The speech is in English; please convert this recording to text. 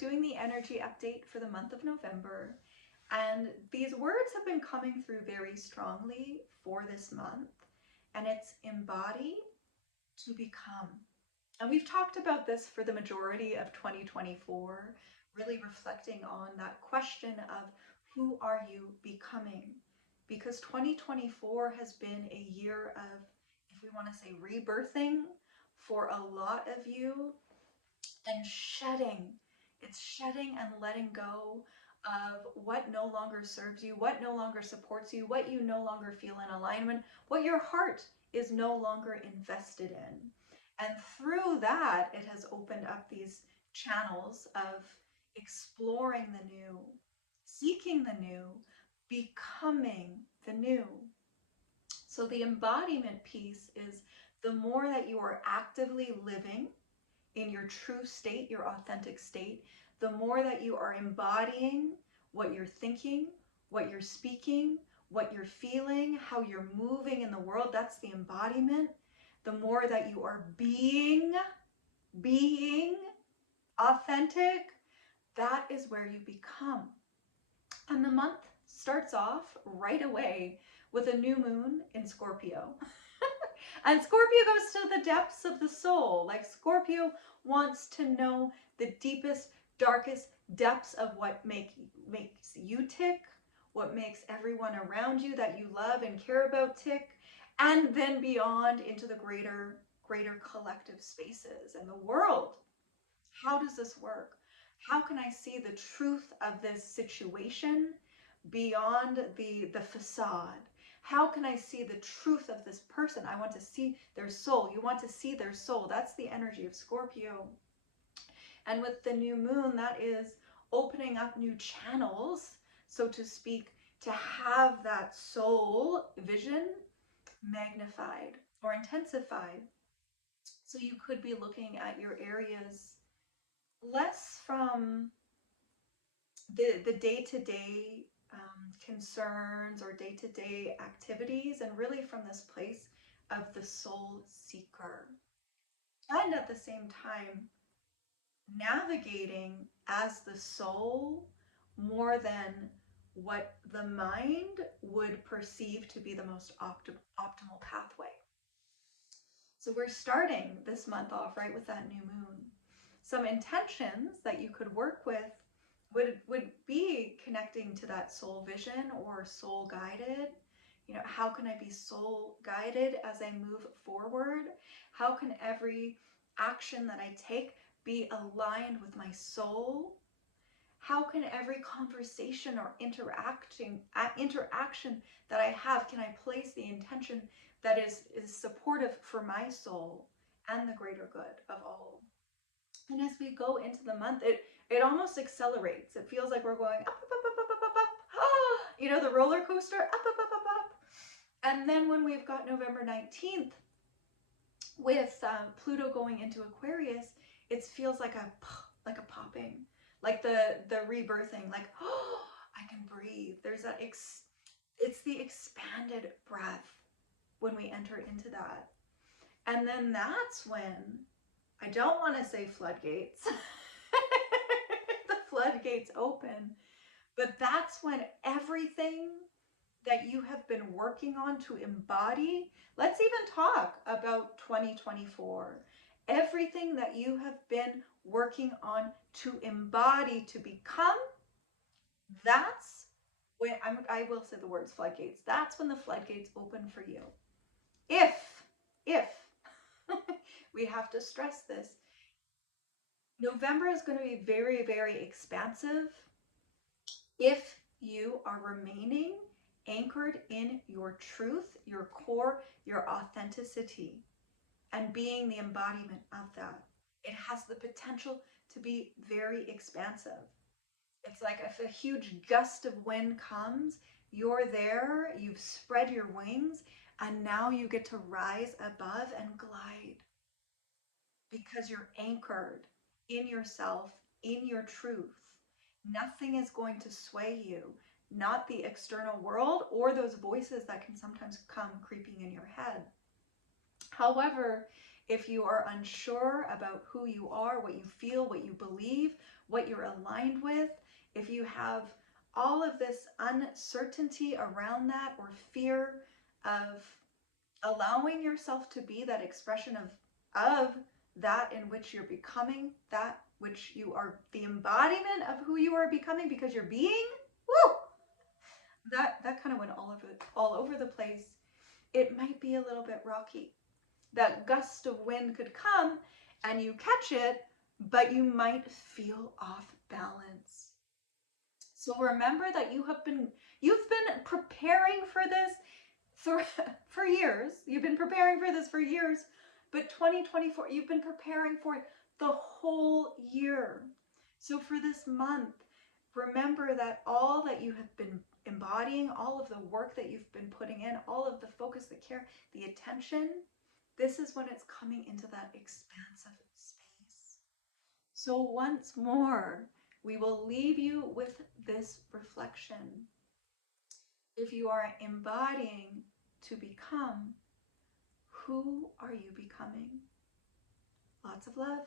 doing the energy update for the month of November, and these words have been coming through very strongly for this month, and it's embody to become. And we've talked about this for the majority of 2024, really reflecting on that question of who are you becoming? Because 2024 has been a year of, if we want to say, rebirthing for a lot of you, and shedding. It's shedding and letting go of what no longer serves you, what no longer supports you, what you no longer feel in alignment, what your heart is no longer invested in. And through that, it has opened up these channels of exploring the new, seeking the new, becoming the new. So the embodiment piece is the more that you are actively living in your true state, your authentic state, the more that you are embodying what you're thinking, what you're speaking, what you're feeling, how you're moving in the world, that's the embodiment. The more that you are being authentic, that is where you become. And the month starts off right away with a new moon in Scorpio. And Scorpio goes to the depths of the soul. Like Scorpio wants to know the deepest, darkest depths of what makes you tick, what makes everyone around you that you love and care about tick, and then beyond into the greater collective spaces and the world. How does this work? How can I see the truth of this situation beyond the facade? How can I see the truth of this person? I want to see their soul. You want to see their soul. That's the energy of Scorpio. And with the new moon, that is opening up new channels, so to speak, to have that soul vision magnified or intensified. So you could be looking at your areas less from the day-to-day concerns or day-to-day activities, and really from this place of the soul seeker. And at the same time, navigating as the soul more than what the mind would perceive to be the most optimal pathway. So we're starting this month off right with that new moon. Some intentions that you could work with would be connecting to that soul vision or soul guided. You know, how can I be soul guided as I move forward? How can every action that I take be aligned with my soul? How can every conversation or interaction that I have, can I place the intention that is supportive for my soul and the greater good of all? And as we go into the month, it almost accelerates. It feels like we're going up, up, up, up, up, up, up. Ah, you know, the roller coaster, up, up, up, up, up. And then when we've got November 19th with Pluto going into Aquarius, it feels like a popping, like the rebirthing, like, oh, I can breathe. There's that, it's the expanded breath when we enter into that. And then that's when, I don't want to say floodgates, the floodgates open, but that's when everything that you have been working on to embody, let's even talk about 2024, everything that you have been working on to embody, to become, that's when, I will say the words floodgates, that's when the floodgates open for you. If we have to stress this, November is going to be very, very expansive if you are remaining anchored in your truth, your core, your authenticity, and being the embodiment of that. It has the potential to be very expansive. It's like if a huge gust of wind comes, you're there, you've spread your wings, and now you get to rise above and glide because you're anchored in yourself, in your truth. Nothing is going to sway you, not the external world or those voices that can sometimes come creeping in your head. However, If you are unsure about who you are, what you feel, what you believe, what you're aligned with, if you have all of this uncertainty around that or fear of allowing yourself to be that expression of that in which you're becoming, that which you are, the embodiment of who you are becoming because you're being, woo, that kind of went all over the place. It might be a little bit rocky. That gust of wind could come and you catch it, but you might feel off balance. So remember that you've been preparing for this for years. You've been preparing for this for years, but 2024, you've been preparing for it the whole year. So for this month, remember that all that you have been embodying, all of the work that you've been putting in, all of the focus, the care, the attention, this is when it's coming into that expansive space. So once more, we will leave you with this reflection. If you are embodying to become, who are you becoming? Lots of love.